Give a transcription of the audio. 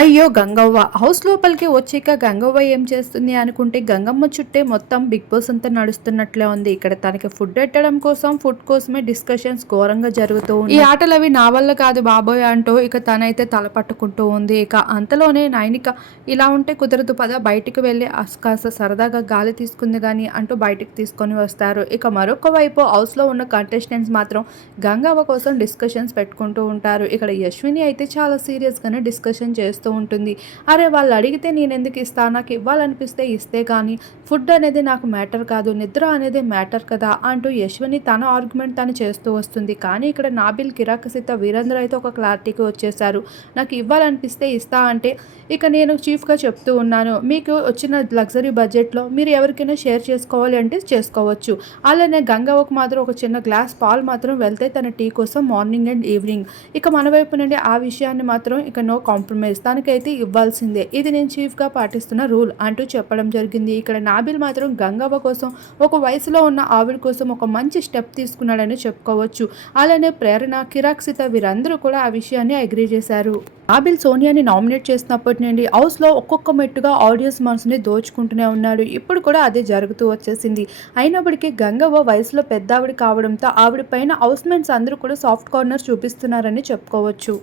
అయ్యో గంగవ్వ హౌస్ లోపలికి వచ్చాక గంగవ్వ ఏం చేస్తుంది అనుకుంటే గంగమ్మ చుట్టే మొత్తం బిగ్ బాస్ అంతా నడుస్తున్నట్లే ఉంది. ఇక్కడ తనకి ఫుడ్ పెట్టడం కోసం ఫుడ్ కోసమే డిస్కషన్స్ ఘోరంగా జరుగుతూ ఈ ఆటలు అవి నా వల్ల కాదు బాబోయ్ అంటూ ఇక తనైతే తల పట్టుకుంటూ ఉంది. ఇక అంతలోనే నైనిక ఇలా ఉంటే కుదరదు పద బయటికి వెళ్ళి కాస్త సరదాగా గాలి తీసుకుంది కానీ అంటూ బయటికి తీసుకొని వస్తారు. ఇక మరొక వైపు హౌస్లో ఉన్న కంటెస్టెంట్స్ మాత్రం గంగవ్వ కోసం డిస్కషన్స్ పెట్టుకుంటూ ఉంటారు. ఇక్కడ యశ్విని అయితే చాలా సీరియస్ గానే డిస్కషన్ చేస్తూ ఉంటుంది. అరే వాళ్ళు అడిగితే నేను ఎందుకు ఇస్తా? నాకు ఇవ్వాలనిపిస్తే ఇస్తే కానీ ఫుడ్ అనేది నాకు మ్యాటర్ కాదు నిద్ర అనేది మ్యాటర్ కదా అంటూ యశ్విని తన ఆర్గ్యుమెంట్ తను చేస్తూ వస్తుంది. కానీ ఇక్కడ నాబిల్ కిరాకసిత వీరేంద్ర అయితే ఒక క్లారిటీకి వచ్చేసారు నాకు ఇవ్వాలనిపిస్తే ఇస్తా అంటే ఇక నేను చీఫ్గా చెప్తూ ఉన్నాను. మీకు వచ్చిన లగ్జరీ బడ్జెట్లో మీరు ఎవరికైనా షేర్ చేసుకోవాలి అంటే చేసుకోవచ్చు. అలానే గంగవ్వకు మాత్రం ఒక చిన్న గ్లాస్ పాలు మాత్రం వెళ్తే తన టీ కోసం మార్నింగ్ అండ్ ఈవినింగ్. ఇక మన వైపు నుండి ఆ విషయాన్ని మాత్రం ఇక నో కాంప్రమైజ్. దానికైతే ఇవ్వాల్సిందే. ఇది నేను చీఫ్గా పాటిస్తున్న రూల్ అంటూ చెప్పడం జరిగింది. ఇక్కడ నాబిల్ మాత్రం గంగవ్వ కోసం ఒక వయసులో ఉన్న ఆవిడ కోసం ఒక మంచి స్టెప్ తీసుకున్నాడని చెప్పుకోవచ్చు. అలానే ప్రేరణ కిరాక్సిత వీరందరూ కూడా ఆ విషయాన్ని అగ్రీ చేశారు. నాబిల్ సోనియాని నామినేట్ చేసినప్పటి నుండి హౌస్లో ఒక్కొక్క మెట్టుగా ఆడియన్స్ మనసుని దోచుకుంటూనే ఉన్నాడు. ఇప్పుడు కూడా అదే జరుగుతూ వచ్చేసింది. అయినప్పటికీ గంగవ్వ వయసులో పెద్ద ఆవిడ కావడంతో ఆవిడ పైన హౌస్మెంట్స్ అందరూ కూడా సాఫ్ట్ కార్నర్ చూపిస్తున్నారని చెప్పుకోవచ్చు.